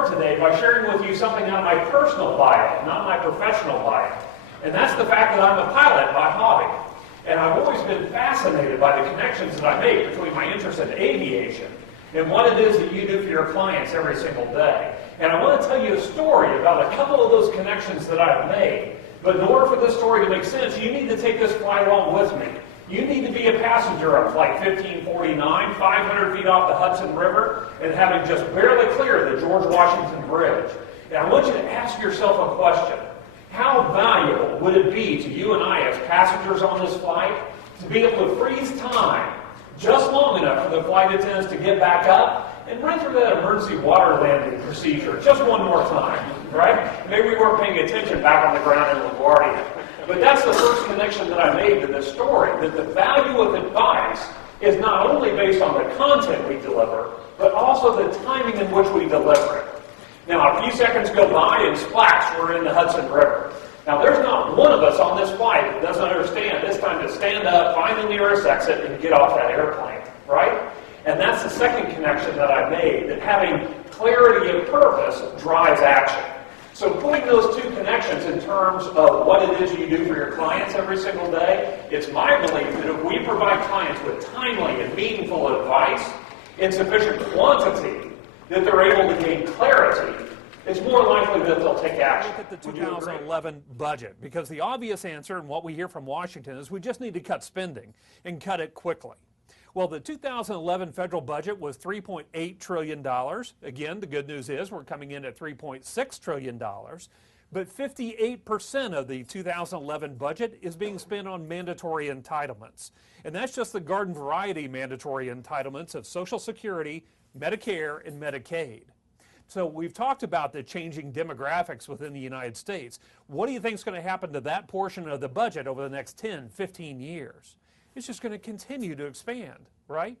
start today by sharing with you something out of my personal bio, not my professional bio. And that's the fact that I'm a pilot by hobby. And I've always been fascinated by the connections that I make between my interest in aviation and what it is that you do for your clients every single day. And I want to tell you a story about a couple of those connections that I've made. But in order for this story to make sense, you need to take this flight along with me. You need to be a passenger on Flight 1549, 500 feet off the Hudson River, and having just barely cleared the George Washington Bridge. And I want you to ask yourself a question. How valuable would it be to you and I as passengers on this flight to be able to freeze time just long enough for the flight attendants to get back up and run through that emergency water landing procedure just one more time, right? Maybe we weren't paying attention back on the ground in LaGuardia. But that's the first connection that I made to this story, that the value of advice is not only based on the content we deliver, but also the timing in which we deliver it. Now, a few seconds go by and splash, we're in the Hudson River. Now, there's not one of us on this flight that doesn't understand it's time to stand up, find the nearest exit, and get off that airplane, right? And that's the second connection that I made, that having clarity of purpose drives action. So putting those two connections in terms of what it is you do for your clients every single day, it's my belief that if we provide clients with timely and meaningful advice in sufficient quantity, that they're able to gain clarity, it's more likely that they'll take action. Look at the 2011 budget, because the obvious answer and what we hear from Washington is we just need to cut spending and cut it quickly. Well, the 2011 federal budget was $3.8 trillion. Again, the good news is we're coming in at $3.6 trillion. But 58% of the 2011 budget is being spent on mandatory entitlements. And that's just the garden variety mandatory entitlements of Social Security, Medicare, and Medicaid. So we've talked about the changing demographics within the United States. What do you think is going to happen to that portion of the budget over the next 10, 15 years? It's just going to continue to expand, right?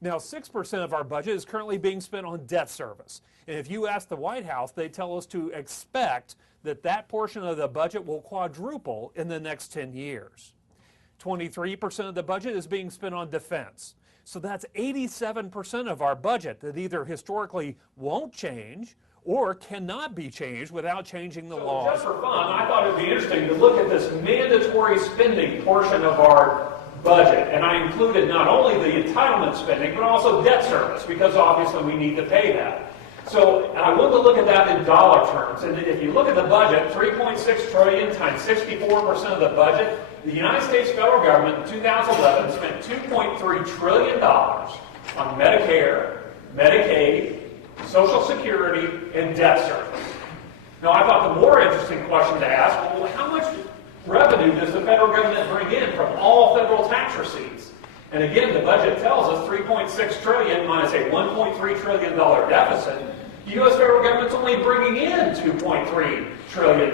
Now, 6% of our budget is currently being spent on debt service. And if you ask the White House, they tell us to expect that that portion of the budget will quadruple in the next 10 years. 23% of the budget is being spent on defense. So that's 87% of our budget that either historically won't change or cannot be changed without changing the laws. Just for fun, I thought it would be interesting to look at this mandatory spending portion of our budget, and I included not only the entitlement spending, but also debt service, because obviously we need to pay that. So I want to look at that in dollar terms, and if you look at the budget, $3.6 trillion times 64% of the budget, the United States federal government in 2011 spent $2.3 trillion on Medicare, Medicaid, Social Security, and debt service. Now, I thought the more interesting question to ask, well, how much revenue does the federal government bring in from all federal tax receipts? And again, the budget tells us $3.6 trillion minus a $1.3 trillion deficit. The U.S. federal government's only bringing in $2.3 trillion.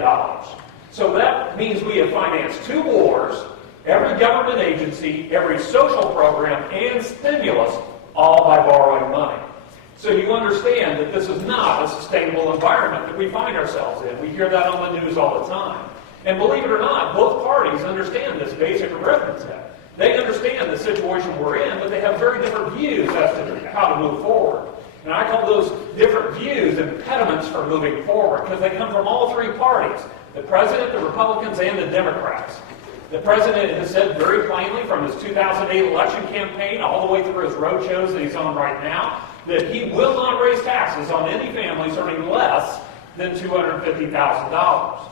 So that means we have financed 2 wars, every government agency, every social program, and stimulus, all by borrowing money. So you understand that this is not a sustainable environment that we find ourselves in. We hear that on the news all the time. And believe it or not, both parties understand this basic arithmetic. They understand the situation we're in, but they have very different views as to how to move forward. And I call those different views impediments for moving forward, because they come from all 3 parties: the President, the Republicans, and the Democrats. The President has said very plainly from his 2008 election campaign all the way through his road shows that he's on right now that he will not raise taxes on any families earning less than $250,000.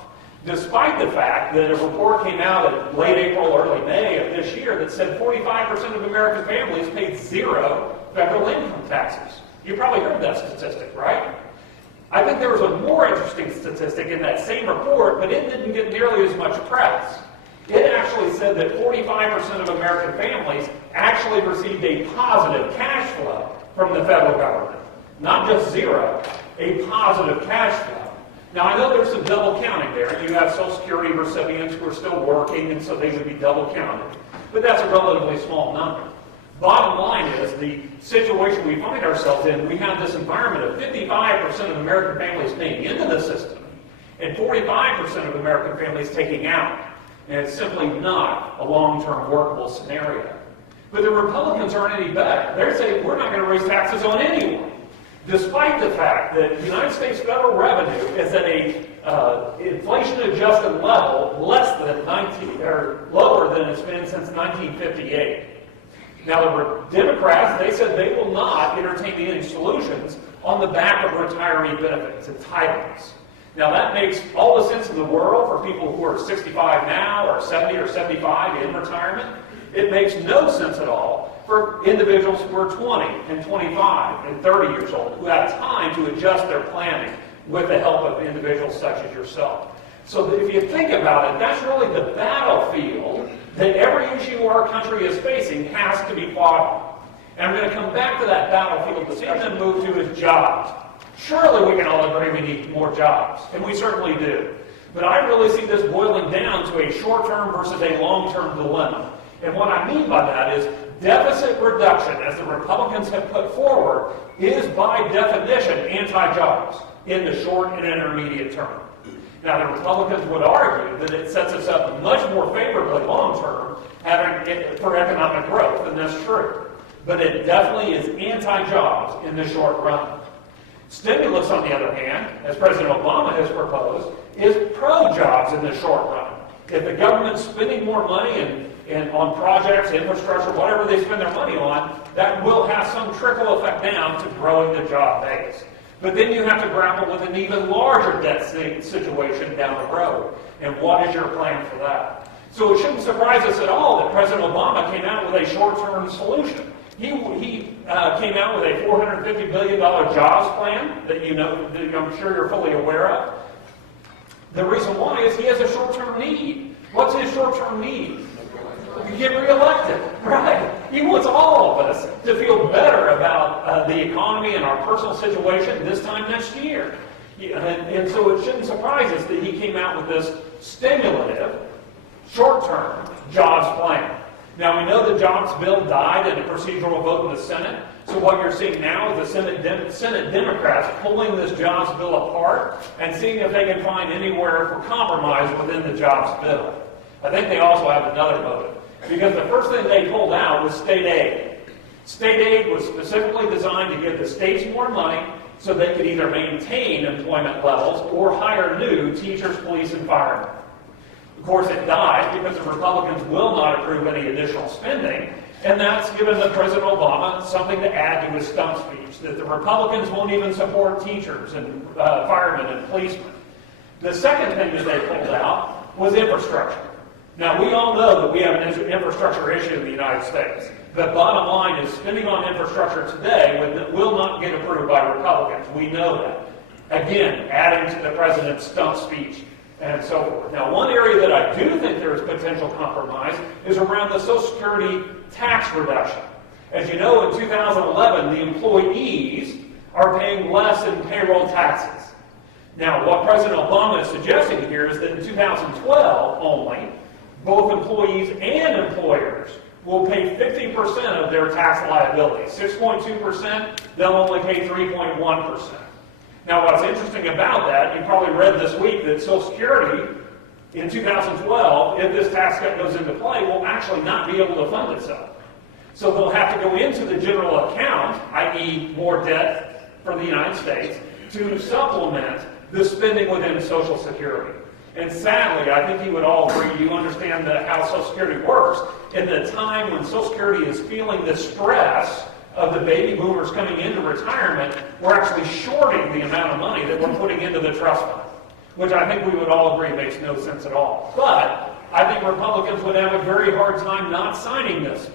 Despite the fact that a report came out in late April, early May of this year that said 45% of American families paid 0 federal income taxes. You probably heard that statistic, right? I think there was a more interesting statistic in that same report, but it didn't get nearly as much press. It actually said that 45% of American families actually received a positive cash flow from the federal government. Not just 0, a positive cash flow. Now, I know there's some double counting there. You have Social Security recipients who are still working, and so they would be double counted. But that's a relatively small number. Bottom line is, the situation we find ourselves in, we have this environment of 55% of American families paying into the system and 45% of American families taking out. And it's simply not a long-term workable scenario. But the Republicans aren't any better. They're saying we're not going to raise taxes on anyone. despite the fact that the United States federal revenue is at a inflation-adjusted level less than lower than it's been since 1958. Now, the Democrats, they said they will not entertain any solutions on the back of retiree benefits, entitlements. Now, that makes all the sense in the world for people who are 65 now or 70 or 75 in retirement. It makes no sense at all for individuals who are 20 and 25 and 30 years old who have time to adjust their planning with the help of individuals such as yourself. So if you think about it, that's really the battlefield that every issue our country is facing has to be fought on. And I'm going to come back to that battlefield discussion and move to is jobs. Surely we can all agree we need more jobs, and we certainly do. But I really see this boiling down to a short-term versus a long-term dilemma. And what I mean by that is deficit reduction, as the Republicans have put forward, is by definition anti-jobs in the short and intermediate term. Now, the Republicans would argue that it sets us up much more favorably long-term for economic growth, and that's true. But it definitely is anti-jobs in the short run. Stimulus, on the other hand, as President Obama has proposed, is pro-jobs in the short run. If the government's spending more money and on projects, infrastructure, whatever they spend their money on, that will have some trickle effect down to growing the job base. But then you have to grapple with an even larger debt situation down the road. And what is your plan for that? So it shouldn't surprise us at all that President Obama came out with a short-term solution. He came out with a $450 billion jobs plan that I'm sure you're fully aware of. The reason why is he has a short-term need. What's his short-term need? To get reelected, right? He wants all of us to feel better about the economy and our personal situation this time next year. And so it shouldn't surprise us that he came out with this stimulative, short-term jobs plan. Now, we know the jobs bill died in a procedural vote in the Senate. So what you're seeing now is the Senate Democrats pulling this jobs bill apart and seeing if they can find anywhere for compromise within the jobs bill. I think they also have another motive. Because the first thing they pulled out was state aid. State aid was specifically designed to give the states more money so they could either maintain employment levels or hire new teachers, police, and firemen. Of course, it died because the Republicans will not approve any additional spending, and that's given President Obama something to add to his stump speech, that the Republicans won't even support teachers and firemen and policemen. The second thing that they pulled out was infrastructure. Now, we all know that we have an infrastructure issue in the United States. The bottom line is spending on infrastructure today will not get approved by Republicans. We know that. Again, adding to the president's stump speech and so forth. Now, one area that I do think there is potential compromise is around the Social Security tax reduction. As you know, in 2011, the employees are paying less in payroll taxes. Now, what President Obama is suggesting here is that in 2012 only, both employees and employers will pay 50% of their tax liability. 6.2%, they'll only pay 3.1%. Now, what's interesting about that, you probably read this week that Social Security in 2012, if this tax cut goes into play, will actually not be able to fund itself. So they'll have to go into the general account, i.e. more debt for the United States, to supplement the spending within Social Security. And sadly, I think you would all agree, you understand how Social Security works. In the time when Social Security is feeling the stress of the baby boomers coming into retirement, we're actually shorting the amount of money that we're putting into the trust fund, which I think we would all agree makes no sense at all. But I think Republicans would have a very hard time not signing this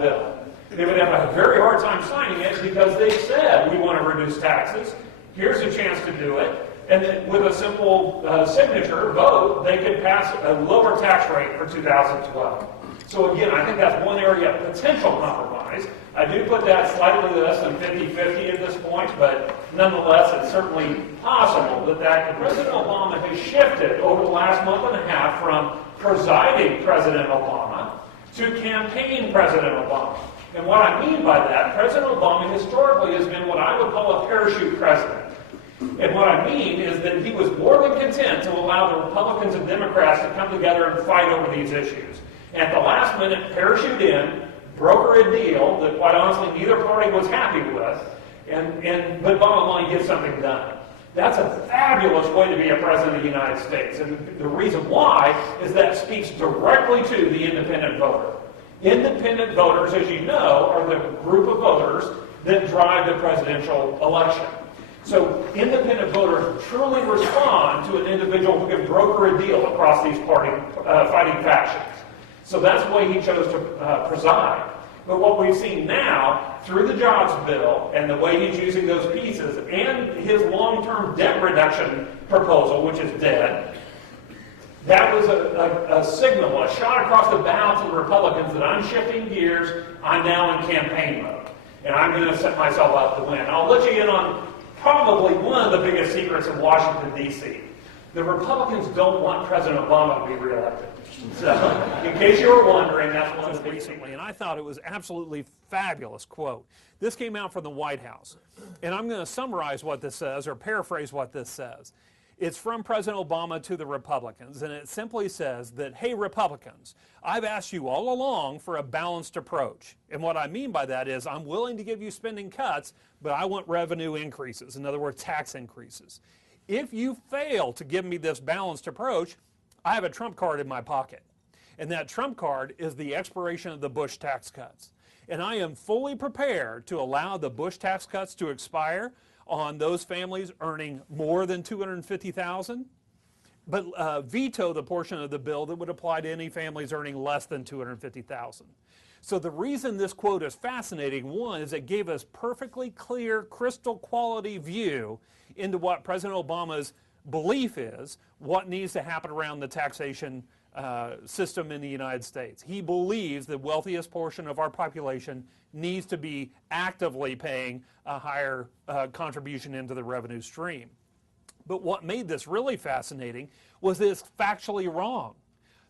bill. They would have a very hard time signing it because they said, we want to reduce taxes. Here's a chance to do it. And then with a simple signature vote, they could pass a lower tax rate for 2012. So again, I think that's one area of potential compromise. I do put that slightly less than 50-50 at this point, but nonetheless, it's certainly possible that President Obama has shifted over the last month and a half from presiding President Obama to campaign President Obama. And what I mean by that, President Obama historically has been what I would call a parachute president. And what I mean is that he was more than content to allow the Republicans and Democrats to come together and fight over these issues. And at the last minute, parachute in, broker a deal that quite honestly neither party was happy with, But bottom line, get something done. That's a fabulous way to be a president of the United States. And the reason why is that speaks directly to the independent voter. Independent voters, as you know, are the group of voters that drive the presidential election. So independent voters truly respond to an individual who can broker a deal across these fighting factions. So that's the way he chose to preside. But what we've seen now, through the jobs bill and the way he's using those pieces and his long-term debt reduction proposal, which is dead, that was a signal, a shot across the bow to the Republicans that I'm shifting gears, I'm now in campaign mode. And I'm going to set myself up to win. I'll let you in on probably one of the biggest secrets in Washington, D.C. The Republicans don't want President Obama to be reelected. So, in case you were wondering, that's one of the big secrets. And I thought it was absolutely fabulous quote. This came out from the White House. And I'm going to summarize what this says, or paraphrase what this says. It's from President Obama to the Republicans, and it simply says that, hey, Republicans, I've asked you all along for a balanced approach. And what I mean by that is I'm willing to give you spending cuts, but I want revenue increases, in other words, tax increases. If you fail to give me this balanced approach, I have a trump card in my pocket. And that trump card is the expiration of the Bush tax cuts. And I am fully prepared to allow the Bush tax cuts to expire on those families earning more than $250,000, but veto the portion of the bill that would apply to any families earning less than $250,000. So the reason this quote is fascinating, one, is it gave us perfectly clear, crystal quality view into what President Obama's belief is, what needs to happen around the taxation system in the United States. He believes the wealthiest portion of our population needs to be actively paying a higher contribution into the revenue stream. But what made this really fascinating was that it's factually wrong.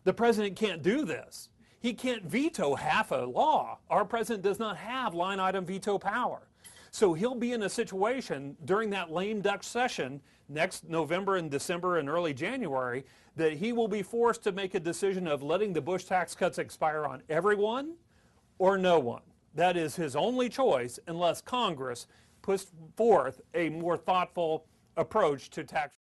The president can't do this. He can't veto half a law. Our president does not have line item veto power. So he'll be in a situation during that lame duck session next November and December and early January that he will be forced to make a decision of letting the Bush tax cuts expire on everyone or no one. That is his only choice unless Congress puts forth a more thoughtful approach to tax